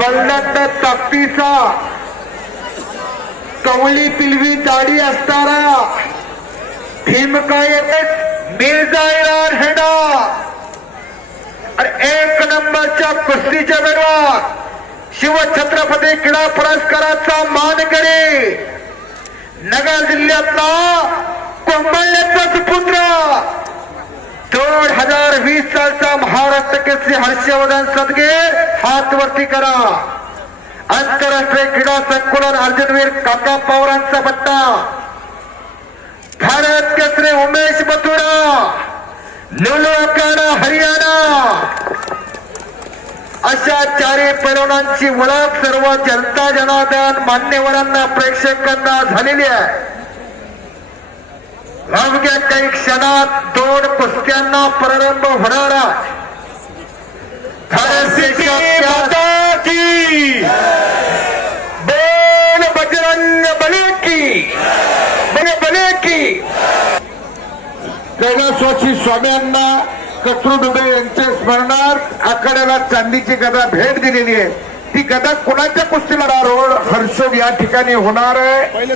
कल्लंत ताकदीचा कवळी पिलवी दाढी असणारा भीमकायेत मिरजाईरार हेडा. आणि एक नंबरच्या कुस्तीच्या बेडवात शिवछत्रपती क्रीडा पुरस्काराचा मानकरी. नगर जिल्ह्यातला कोंबळण्याचा सुपुत्र दोन हजार वीस सालचा महाराष्ट्र केसरी हर्षवर्धन सदगे हात वरती करा. आंतरराष्ट्रीय क्रीडा संकुलन अर्जुनवीर काका पवारांचा पत्ता. भारत केसरी उमेश मथुरा. लुलू अकाडा हरियाणा. अशा चारी पैलवानांची ओळख सर्व जनता जनार्दन मान्यवरांना प्रेक्षकांना झालेली आहे. अवघ्या काही क्षणात दोन कुस्त्यांना प्रारंभ होणार. की बोल बजरंग बली की बले बले की कैलासवासी स्वाम्यांना कचरू डुबे यांच्या स्मरणार्थ आखाड्याला चांदीची गदा भेट दिलेली आहे. ती गदा कोणाच्या कुस्तीला? रोड हर्षद या ठिकाणी होणार आहे.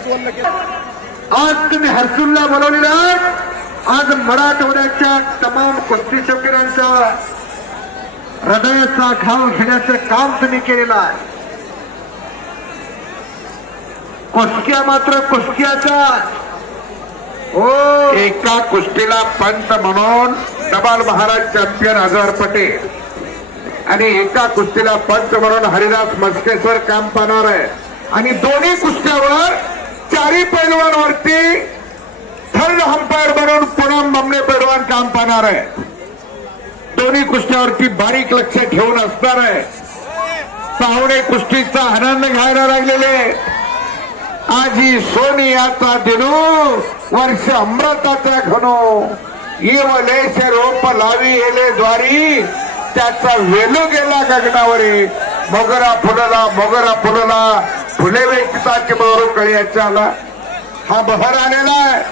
आज तुम्ही हर्सुलला बोलवलेला आहात. आज मराठवाड्याच्या तमाम कुस्ती शौकीरांचा हृदयाचा घाव घेण्याचं काम तुम्ही केलेलं आहे. कुस्त्या मात्र कुस्त्याचा. हो. एका कुस्तीला पंत म्हणून डबाल महाराज चॅम्पियन हजार पटेल. आणि एका कुस्तीला पंच म्हणून हरिदास मस्केश्वर काम पाहणार आहे. आणि दोन्ही कुस्त्यावर चारी पैलवानवरती थर्ड अंपायर म्हणून पूनम बमणे पैलवान काम पाहणार आहे. दोन्ही कुस्त्यावरती बारीक लक्ष ठेवून असणार आहे. पाहुणे कुस्तीचा आनंद घ्यायला लागलेले आजी सोनियाचा दिनू वर्ष अमृताचा घनो. येवलेश रोप लावी येले द्वारी त्याचा वेलू गेला गगनावरी. मोगरा फुलला मोगरा फुलला. फुले वेचताची बरोबर कळी याच्या आला हा बहर आलेला आहे.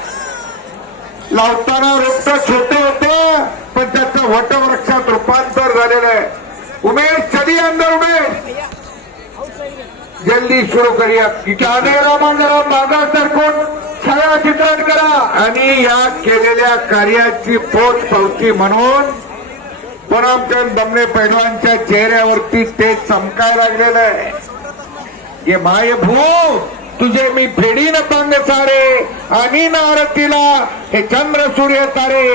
लावताना रोपट छोटे होते पण त्याचं वटवृक्षात रूपांतर झालेलं आहे. उमेश कधी अंदर उमेश. जल्दी सुरू करूया. रामा जरा मागा सरकून. छायाचित्रण करा. आणि या केलेल्या कार्याची पोच पावती म्हणून पुनमचंद दमणे पैलवानच्या चेहऱ्यावरती ते चमकाय लागलेलं आहे. ये माय भू तुझे मी फेडीन पांग सारे आणि नारतीला हे चंद्र सूर्य तारे.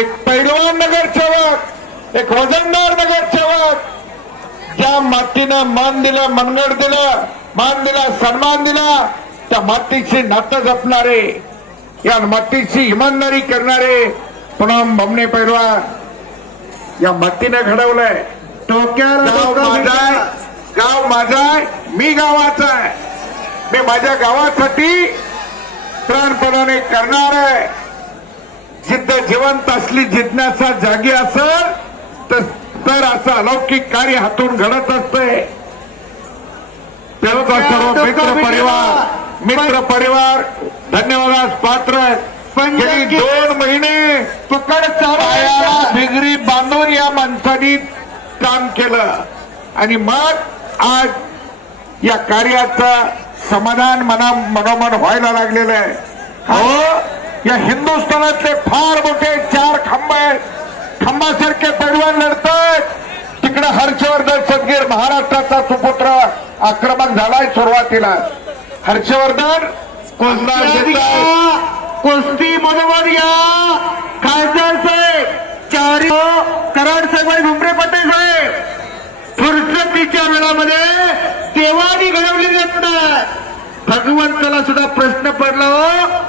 एक पैलवान नगर सेवक एक वजनदार नगर सेवक ज्या मातीनं मान दिलं मनगड दिलं मान दिला सन्मान दिला त्या मातीशी नातं जपणारे या मातीची इमानदारी करणारे पुन्हा बमणे पैलवान या मातीनं घडवलंय. आहे. गाव माझा आहे. मी गावाचा आहे. मी माझ्या गावासाठी प्राणपणाने करणार आहे. जिद्द जिवंत असली जिज्ञासा जागी असेल तर तर असं अलौकिक कार्य हातून घडत असते तेव्हा सर्व मित्र परिवार मित्र परिवार धन्यवादास पात्र आहेत. गेली दोन महिने पकड चालायला भिगरी बांधून या माणसानी काम केलं. आणि मग आज या कार्याचं समाधान मना मनोमन व्हायला लागलेलं आहे. हो या हिंदुस्थानातले फार मोठे चार खांब आहेत. खांबासारखे पैलवान लढतात तिकडे हर्षवर्धन सदगीर महाराष्ट्राचा सुपुत्र आक्रमक झालाय सुरुवातीला. हर्षवर्धन कुस्ती बरोबर या खासदार साहेब चारी हो, कराड साहेब आणि भुमरे पटेल साहेब. फुरसतीच्या वेळामध्ये देवानी घडवली जात नाही भगवंताला सुद्धा प्रश्न पडला हो.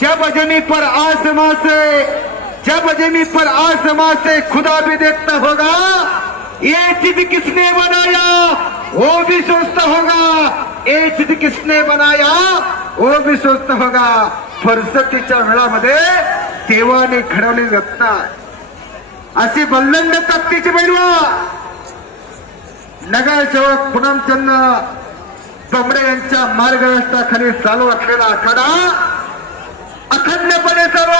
जब पर आसमां से जब पर आसमां से खुदा भी देखता होगा ये चिद किसने बनाया? वो भी सोचता होगा ये चिद किसने बनाया? वो भी सोचता होगा। फरसतीच्या वेळामध्ये देवाने घडवली जात अशी बल्लंद ताकदीची पैलवा नगरसेवक पूनमचंद कमरे यांच्या मार्गदर्शनाखाली चालू असलेला आखाडा अखंडपणे सर्व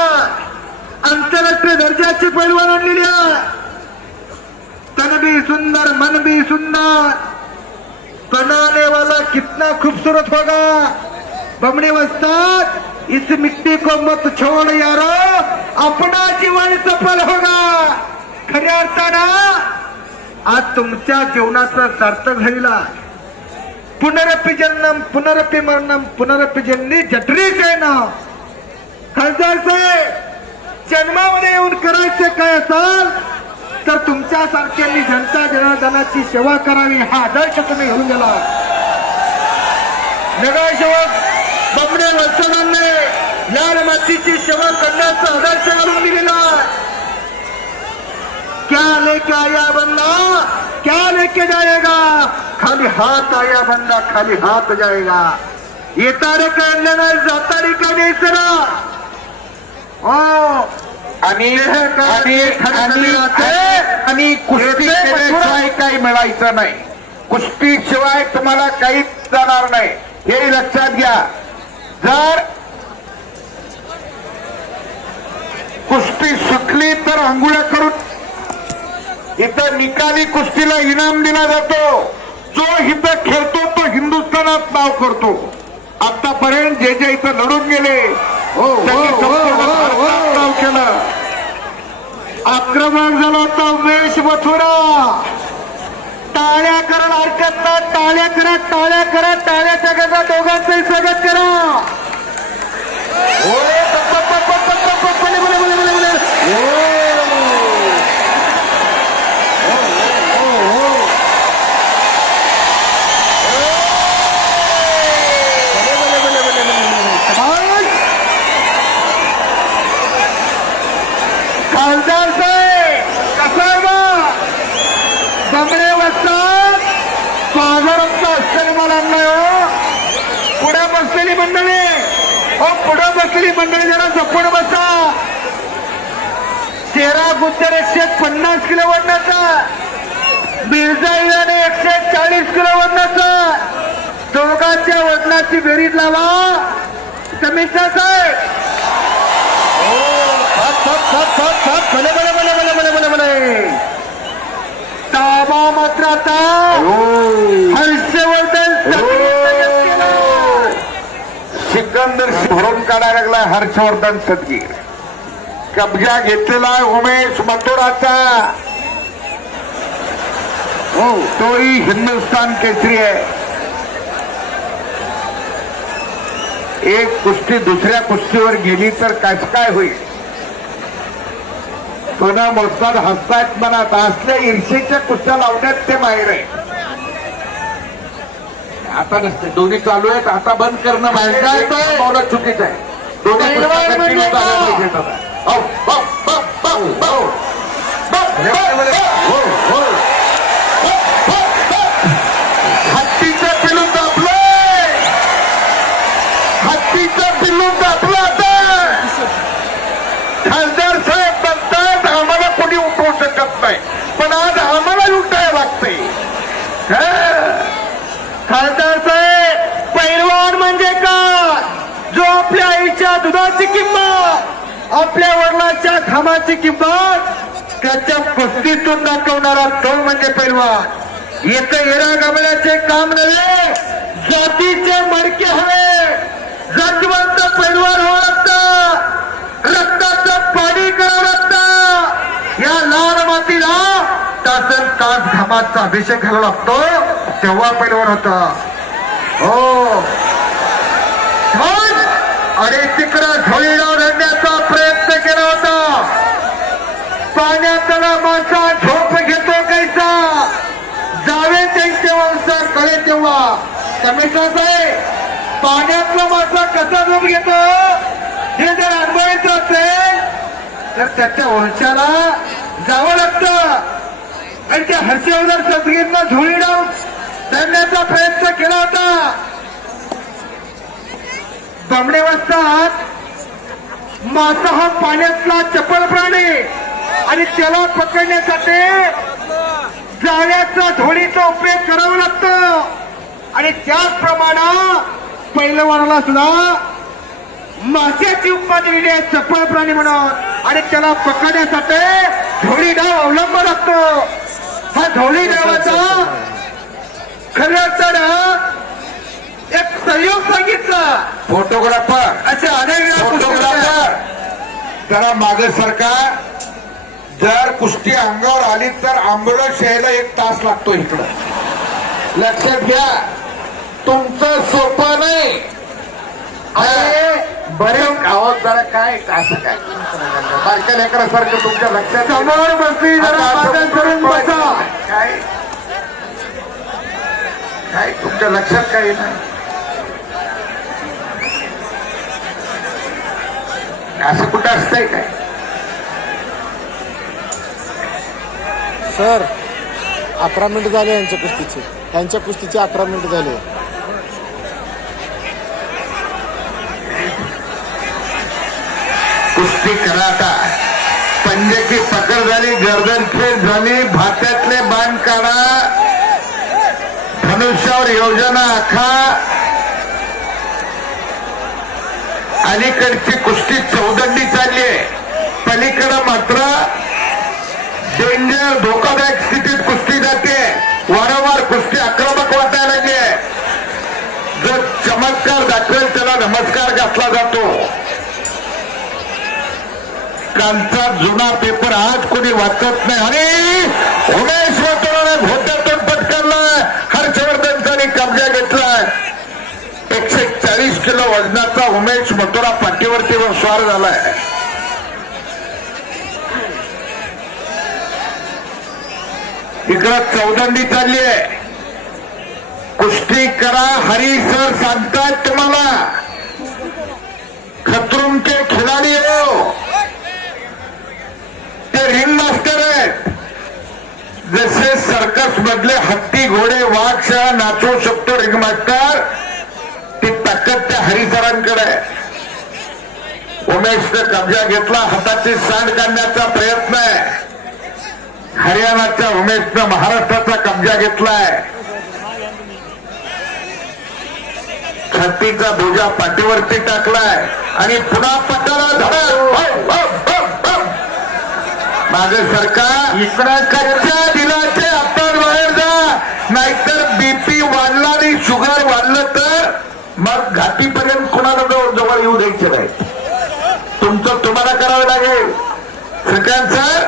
आंतरराष्ट्रीय दर्जाची पैलवान आणलेली तनबी सुंदर मनबी सुंदर. बनाने वाला कितना खूबसूरत होगा. बमने वस्ताद इस मिट्टी को मत छोड़ यारो अपना जीवन सफल होगा। खऱ्या अर्थाना आज तुमच्या जीवनाचा सार्थक झालेला पुनरपी जन्म पुनरपी मरणम पुनरपी जन्मी जटरी आहे ना खासदार साहेब जन्मामध्ये येऊन करायचं काय असाल तर तुमच्या सारख्यांनी जनता जनार्दनाची सेवा करावी हा आदर्श तुम्ही घेऊन गेला. नगरसेवक बबडे वत्सनांनी लाल मातीची सेवा करण्याचा आदर्श घालून दिलेला. क्या लेके आया बंदा? क्या लेके जाएगा? खाली हात आया बंदा खाली हात जाएगा. येतारे नाही जातारी काय न्यायचं ना हो आणि काय आणि कुस्ती केल्याशिवाय काही मिळायचं नाही. कुस्ती शिवाय तुम्हाला काहीच जाणार नाही. हे लक्षात घ्या. जर कुस्ती सुटली तर आंघोळ्या करून इथं निकाली कुस्तीला इनाम दिला जातो. जो इथं खेळतो तो हिंदुस्थानात नाव करतो. आतापर्यंत जे जे इथं लढून गेले हो, हो, हो, नाव केलं. आक्रमक झाला होता उमेश मथुरा. टाळ्या करा हरकत ना टाळ्या करा टाळ्या करा टाळ्या जगाचा दोघांचंही स्वागत करा. ओ, पप, पप, पप, पप, पप, पप, बोले, बोले, बोले, बोले, बोले. ओ. ओ, ओ, ओ. बोले, बोले, बोले, बोले, बोले, बोले. शाबास. खासदार साहेब कसं आहे बा बंगडे वाजतात बाजारातला असलेले मला नाही हो पुढे बसलेली मंडळी हो बसलेली मंडळी जरा जपून बसा तेरा गुत्तर एकशे पन्नास किलो वजनाचा मिर्झा इराने एकशे चाळीस किलो वजनाचा दोघांच्या वजनाची बेरीज लावा समीक्षा साहेब थप, थप, थप, थप, थप. भले, भले, भले, भले, भले, भले, भले. ताबा मात्र आता हर्षवर्धन सदगीरनं घेतलेला. एकंदर भरून काढायला लागला हर्षवर्धन सदगीर. कब्जा घेतलेला उमेश मथुराचा. हो तोही हिंदुस्थान केसरी आहे. एक कुस्ती दुसऱ्या कुस्तीवर गेली तर कस काय होईल? पुन्हा मोजतात हसतायत मनात असल्या ईर्षेच्या कुस्त्या लावण्यात ते माहेर आहे आता नसते. दोन्ही चालू आहेत. आता बंद करणं काय? आहे चुकीचं आहे. दोन्ही म्हणजे नाही पण आज आम्हाला उठायला लागतंय. खासदार साहेब पैलवान म्हणजे का जो आपल्या आईच्या दुधाची किंमत आपल्या वडिलांच्या घामाची किंमत त्याच्या कुस्तीतून दाखवणारा तो म्हणजे पैलवान. येतं येरा गमल्याचे काम नव्हे जातीचे मडके हवे. जातवंत पैलवान हो रक्ताचं पाणी करावं लागतं या लाल मातीला तासन तास घामाचा अभिषेक घालावा लागतो. तेव्हा पैलवान होता. हो. आणि तिकडं झोळीला रडण्याचा प्रयत्न केला होता. पाण्यातला मासा झोप घेतो कैसा? जावे त्यांचे वंशर कळे तेव्हा. कमिशनर साहेब पाण्यातला मासा कसा झोप घेतो? हे जर अनुभवायचं असेल तर त्याच्या वंशाला जावं लागतं. आणि त्या हर्षवर्धन सदगीरनं झोळी डाऊन धरण्याचा प्रयत्न केला होता. बमणे वाजतात मासा हा पाण्यातला चपळ प्राणी आणि त्याला पकडण्यासाठी जाळ्याचा धोडीचा उपयोग करावा लागतो. आणि त्याचप्रमाणे पैलवानाला सुद्धा माशाची उपाधी दिली आहे चपळ प्राणी म्हणून आणि त्याला पकडण्यासाठी झोळी डाव अवलंब लागतो हा झोळी डावाचा खरं तर एक संयोग सांगितला. फोटोग्राफर. असे अनेक फोटोग्राफर. त्याला माग सरकार जर कुस्ती अंगावर आली तर आंबुलन्स यायला एक तास लागतो इकडं. लक्षात घ्या. तुमचं सोपं नाही. अरे बरेच गावात जरा काय असं काय? बारक्या लेकरासारखं तुमच्या लक्षात समोर बसली जरा करून बसा. काय? काय तुमच्या लक्षात काही नाही असं कुठं असतंय काय? सर अकरा मिनिट झाले यांच्या कुस्तीचे. यांच्या कुस्तीचे अकरा मिनिट झाले. कुस्ती करा पंजाची पकड झाली गर्दन खेळ झाली भात्यातले बाण काढा. धनुष्यावर योजना आखा. अलीकडची कुस्ती चौदंडी चालली आहे. पलीकडं मात्र डेंजर धोकादायक स्थितीत कुस्ती जाते. वारंवार कुस्ती आक्रमक वाटायला लागली आहे. जर चमत्कार दाखवेल त्याला नमस्कार घातला जातो. कालचा जुना पेपर आज कोणी वाचत नाही. आणि उमेश वाटोराने भोट्यातून पटकारलाय. हर्षवर्धनचाने कब्जा घेतलाय. एकशे चाळीस किलो वजनाचा उमेश मथुरा पाठीवरती स्वार झालाय. इकडं चौदंडी चालली आहे कुस्ती करा हरी सर सांगतात तुम्हाला. खतरूम के खिलाडी हो. मधले हत्ती घोडे वाक्ष नाचू शकतो रिंग ती ताकद त्या हरिसरांकडे आहे. उमेशने कब्जा घेतला हाताची सांड काढण्याचा प्रयत्न आहे. हरियाणाच्या उमेशनं महाराष्ट्राचा कब्जा घेतलाय छत्तीचा भुजा पाठीवरती टाकलाय आणि पुन्हा पटाला धडा. माग सरकार इकडं कच्च्या दिलाचे नाहीतर बीपी वाढला आणि शुगर वाढलं तर मग घाटीपर्यंत कोणाला जवळ जवळ येऊ द्यायचे नाही. तुमचं तुम्हाला करावं लागेल. श्रीकांत सर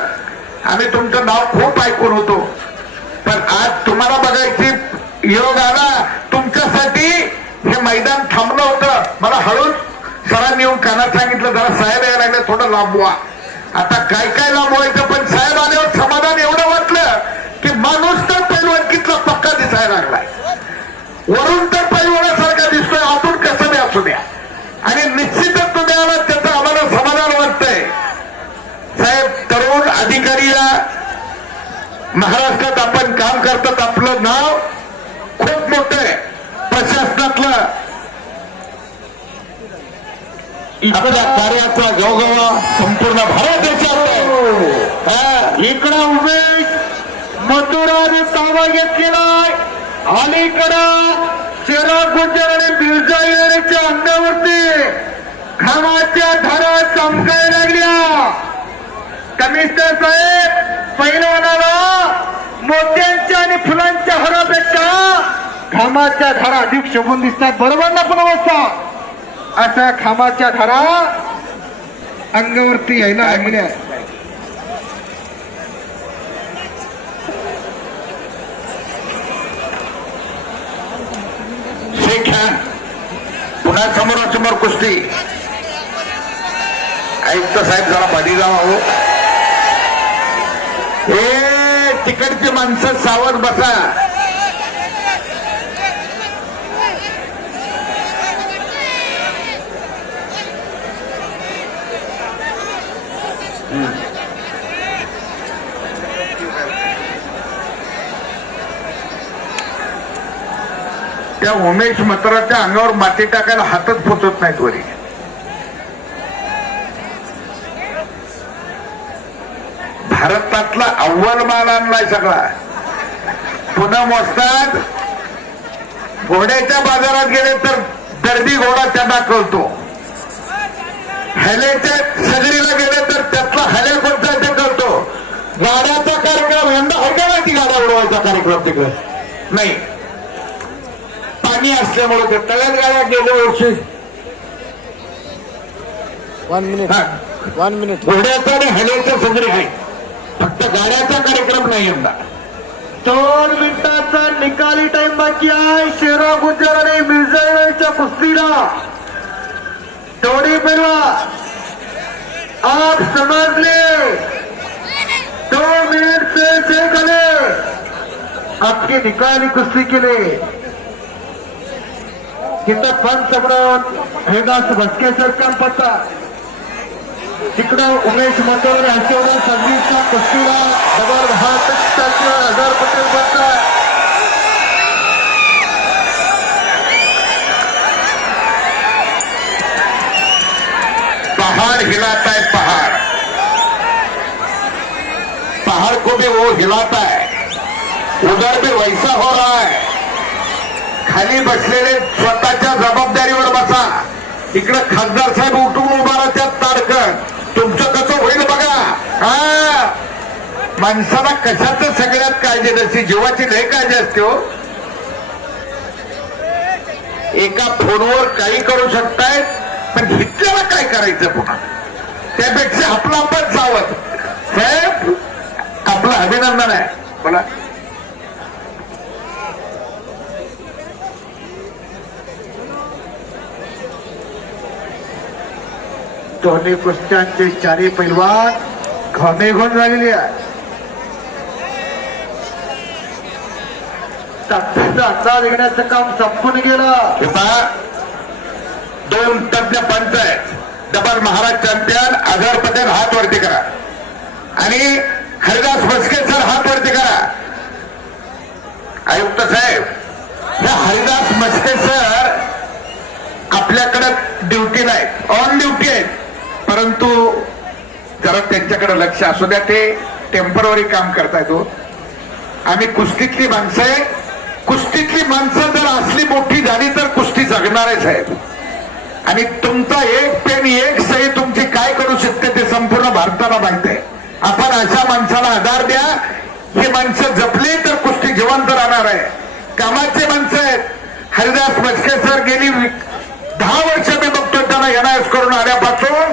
आम्ही तुमचं नाव खूप ऐकून होतो. पण आज तुम्हाला बघायची योग आला. तुमच्यासाठी हे मैदान थांबलं होतं. मला हळूच सरांनी येऊन कानात सांगितलं जरा साहेब यायला लागले थोडं लांबवा. आता काय काय लांबवायचं? पण साहेब आले होते वरून तर परिवारासारखा दिसतोय आतून कसं बी असू द्या. आणि निश्चितच तुम्ही आलात त्याचं आम्हाला समाधान वाटतंय. साहेब तरुण अधिकारीला महाराष्ट्रात आपण काम करतात आपलं नाव खूप मोठं आहे. प्रशासनातलं आपल्या कार्याचा गवगवा संपूर्ण भारत देशात इकडं उभे मथुराने ताबा घेतलेला अलीकडं चिराग गुजर आणि बिरजा अंगावरती घामाच्या धारा चमकायला लागल्या. कमिशनर साहेब पैलवानाला मोत्यांच्या आणि फुलांच्या हरापेक्षा घामाच्या धारा अधिक शोभून दिसतात. बरोबर ना पण अवस्था? अशा खामाच्या धारा अंगावरती यायला लागल्या. शेख पुन्हा समोरासमोर कुस्ती आयुक्त साहेब जरा पाठी जावा हो। हे तिकडची माणसं सावध बसा। त्या उमेश मत्राच्या अंगावर माती टाकायला हातच पोचत नाहीत वरी. भारतातला अव्वल माल आणलाय सगळा. पुन्हा मोजतात घोड्याच्या बाजारात गेले तर दर्दी घोडा त्यांना कळतो. हॅलेच्या सगळीला गेले तर त्यातला हॅले कोणता ते कळतो. गाड्याचा कार्यक्रम यंदा आहे माहिती गाड्या उडवायचा कार्यक्रम तिकडे. नाही. पाणी असल्यामुळे ते तळ्यात गाड्या गेल्या वर्षी. वन मिनिट हा. वन मिनिट घोड्याचा आणि हल्याचा सगळे आहे. फक्त गाड्याचा कार्यक्रम नाही यंदा. दोन मिनिटाचा निकाली टाइम बाकी आहे. शेरा गुजर आणि मिर्झाच्या कुस्तीला. दोन्ही पेलवा आप समझ ले दो मिनट से छह गले आपकी निकाली कुस्ती के लिए तिथं पंच म्हणून हेदास भटकेसर काम पडता तिकडं उमेश मंडळ हर्षवर्धन संगीतच्या कुस्तीला डबल दहा हजार पटेल पत्ता पहाड़ हिलाता है पहाड़. पहाड़ को भी वो हिलाता है उधर भी वैसा हो रहा है. खाली बसलेले स्वतःच्या जबाबदारीवर बसा. इकडे खासदार साहेब उठून उभा राहतात ताडकन. तुमचं कसं होईल बघा. हा? माणसाला कशाच सगळ्यात काळजी नसते? जीवाची लय काळजी असते हो. एका फोनवर काही करू शकतायत पण हिटल्याला काय करायचं पुन्हा? त्यापेक्षा आपलं आपण सावध. साहेब आपलं अभिनंदन आहे. बोला. दोन्ही कुस्त्यांचे चारी पैलवान घमेघून घेऊन झालेले आहे ताकदीचा अंदाज घेण्याचं काम संपून गेलं. दोन तज्ञ पंच आहेत. डबल महाराज चॅम्पियन आझार पटेल हात वरती करा. आणि हरिदास मस्के सर हात वरती करा. आयुक्त साहेब हे हरिदास मस्के सर आपल्याकडे ड्युटी नाही ऑन ड्युटी आहेत. परंतु जरा त्यांच्याकडे लक्ष असू द्या ते टेंपररी काम करतायत हो. आम्ही कुस्तीतली माणसं आहे. कुस्तीतली माणसं जर असली मोठी झाली तर कुस्ती जगणार आहे साहेब. आणि तुमचा एक पेन एक सही तुमची काय करू शकते ते संपूर्ण भारताला माहीत आहे. आपण अशा माणसाला आधार द्या. हे माणसं जपली तर कुस्ती जिवंत राहणार आहे. कामाचे माणसं आहेत. हरिदास मस्के सर गेली वी- दहा वर्ष मी बघतोय त्यांना एनआयएस करून आल्यापासून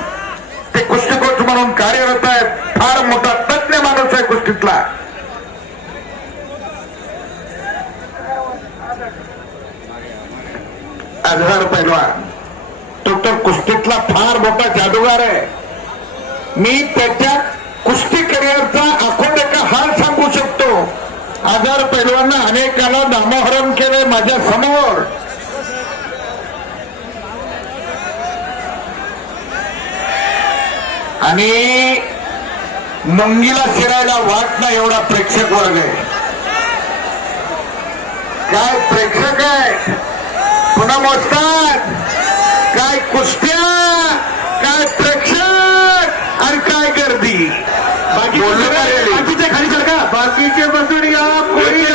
ते कुस्ती कोच म्हणून कार्यरत आहेत फार मोठा तज्ञ माणूस आहे गोष्टीतला अजहर पैलवान तो तर कुस्तीतला फार मोठा जादूगार आहे. मी त्याच्या कुस्ती करिअरचा आखोड एका हाल सांगू शकतो. आजार पैलवांना अनेकाला नामोहरम केले माझ्यासमोर. आणि मुंगीला शिरायला वाट नाही एवढा प्रेक्षक वर्ग आहे. काय प्रेक्षक आहे पुन्हा मोजतात. काय कुस्त्या? काय प्रेक्षक? आणि काय गर्दी? बोललं का रे? बाकीचे खाली सरका. बाकीचे बसून या कोणी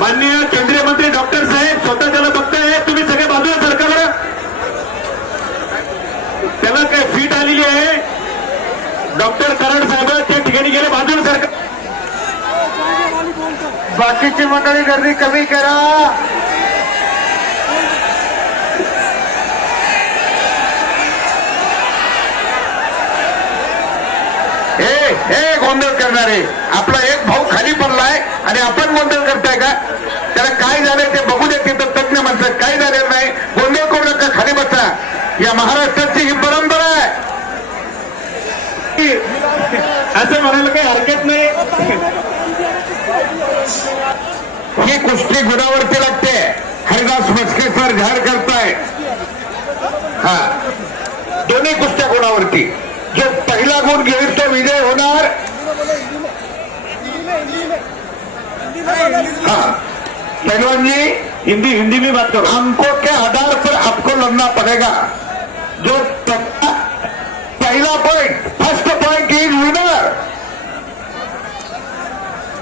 माननीय केंद्रीय मंत्री डॉक्टर साहेब स्वतः त्याला बघताय तुम्ही सगळे बाजूला सरका बरं त्याला काय फीट आलेली आहे डॉक्टर कराड साहेब त्या ठिकाणी गेले बाजूला सरकार. बाकीची मंडळी गर्दी कमी करा. हे हे गोंधळ करणारे आपला एक भाऊ खाली पडलाय आणि आपण गोंधळ करताय का? त्याला काय झालंय ते बघू दे तिथं तज्ञ म्हणतात काय झालेलं नाही? गोंधळ करू नका खाली बसा. या महाराष्ट्राची ही परंपरा असं म्हणायला काही हरकत नाही। ही कुस्ती गुणावरती लागते हरिदास मस्के सर जाहीर करताय हा। दोन्ही कुस्त्या गुणावरती जो पहिला गुण घेईल तो विजय होणार। हाँ। पहलवान जी, हिंदी हिंदी में बात करो। अंकों के आधार पर आपको लड़ना पड़ेगा? जो पहला पॉइंट फ़र्स्ट किंग विनर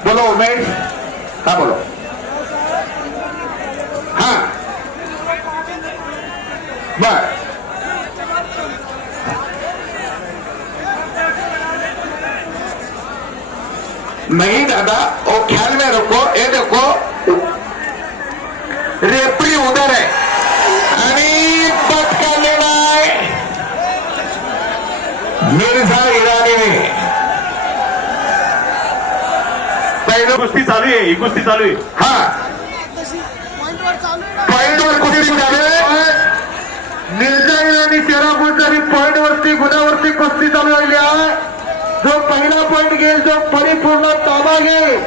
बोलो उमेश हाँ बोलो हाँ बस नहीं दादा वो ख्याल में रखो ये देखो रेपरी उधर है आणि पटका साथ इरा मिर्झा कुस्ती चालू आहे ही कुस्ती चालू आहे. हा. पॉइंटवर कुस्ती झाले निर्जा आणि तेरा गुलजारी पॉइंट वरती गुणावरती कुस्ती चालू राहिली आहे. जो पहिला पॉइंट घेईल जो परिपूर्ण ताबा घेईल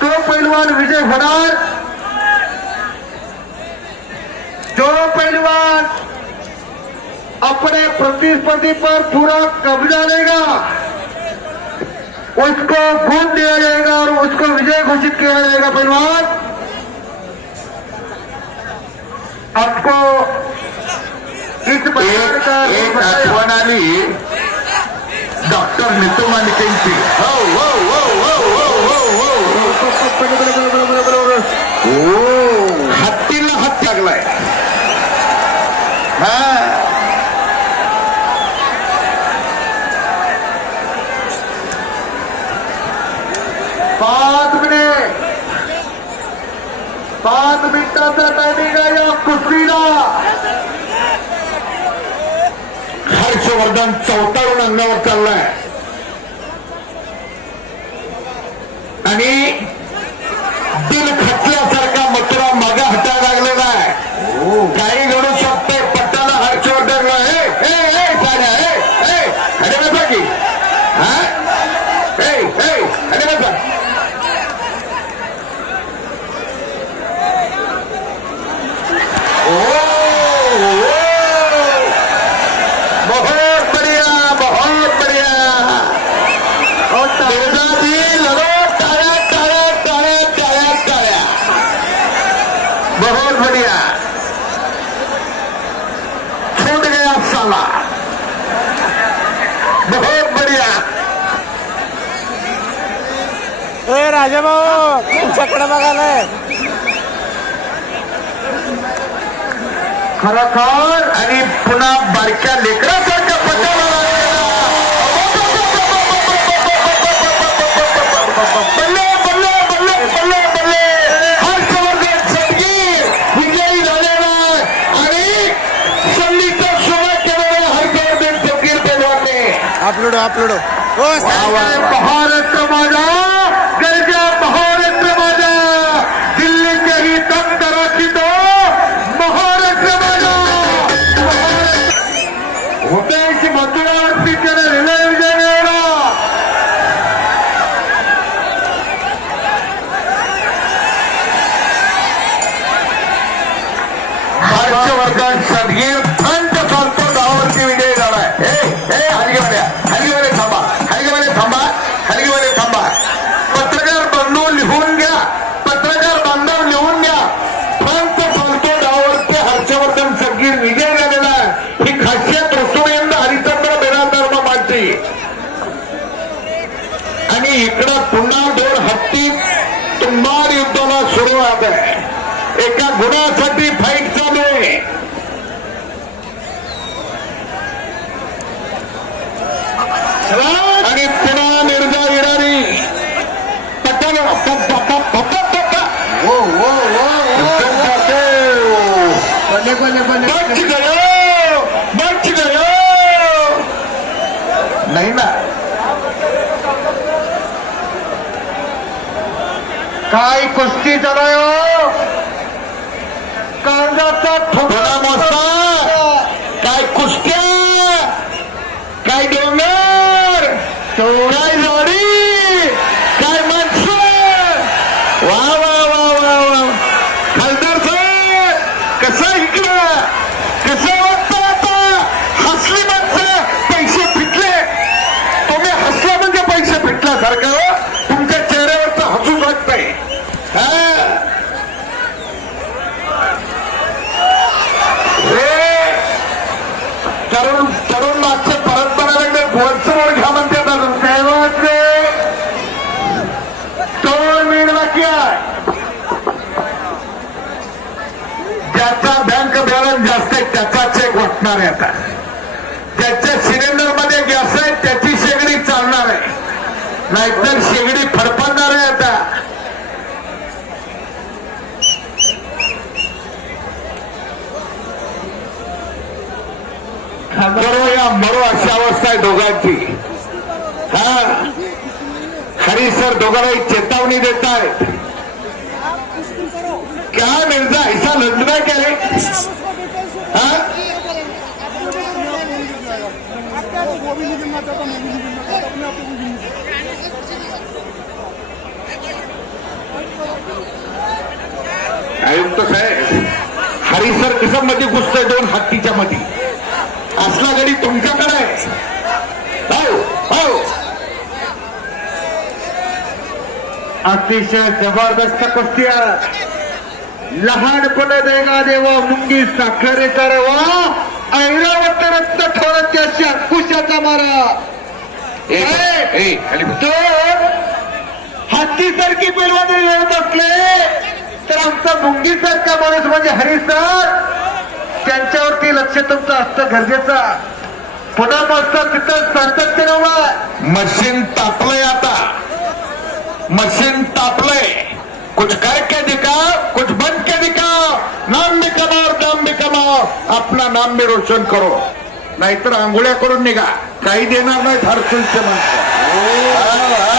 तो पैलवान विजय होणार. जो पैलवान अपने प्रतिस्पर्धी पर पूरा कब्जा लेगा उसको गुण दिया जाएगा और उसको विजय घोषित किया जाएगा पहलवान आपको इस एक, एक डॉक्टर मितू मालिकेंची हो हो क्रीडा हर्षवर्धन चौताळून अंगावर चाललाय. आणि तुमच्याकडे बघायला खरोखर आणि पुन्हा बारक्या लेकरासारख्या पटाला बल्ले बल्ले बल्ले बल्ले बल्ले हर्षवर्धन सदगीर विजयी झालेला आहे. आणि केलेला हर्षवर्धन अपलोड अपलोड हो महाराष्ट्र माझा. आणि इकडं पुन्हा दोन हत्ती तुंबार युद्धाला सुरुवात आहे एका गुणासाठी फाईट चालू आहे. आणि पुन्हा निर्जा इराणी पटाला पप्पा पप्पा पप्पा हो हो हो बल्ले बल्ले बल्ले बच गयो बच गयो नाही ना काय कुस्ती चालू कांदाचा पुन्हा मोसा. काय कुस्त्या? काय डोंगर काय जोडी काय असणार आहे आता. ज्याच्या सिलेंडरमध्ये गॅस आहे त्याची शेगडी चालणार आहे. नाहीतर शेगडी फडफडणार आहे आता. मरो या मरो अशी अवस्था आहे दोघांची. हा. हरी सर दोघांनाही चेतावणी देत आहेत क्या मिर्जा ऐसा लग्न काय हा? गिनना चाहता मैं भी गिनना चाहता क्या रे हा? आयुक्त साहेब हरिसर किसममध्ये घुसतोय दोन हत्तीच्या मध्ये असला गडी तुमच्याकडे आहे अतिशय जबरदस्त कुस्ती आहे. लहानपणे देगा देवा मुंगी साखरेचा रवा ऐरावत रक्त ठोरत त्याची अंकुशाचा मारा? ए, ए, खाली बस. तो हत्तीसारखी पैलवानी येत असले तर आमचा मुंगीसारखा माणूस म्हणजे हरिसर त्यांच्यावरती लक्ष तुमचं असतं गरजेचं. पुन्हा मस्त तिथं सातत्य नवा मशीन तापलंय आता. मशीन तापलंय. कुछ करके दिखाओ कुछ बन के दिखाओ. नाम भी कमाओ नाम भी कमाओ अपना नाम भी रोशन करो। नाहीतर आंघोळ्या करून निघा. काही देणार नाही हरसूनचे माणसं. हो, हो.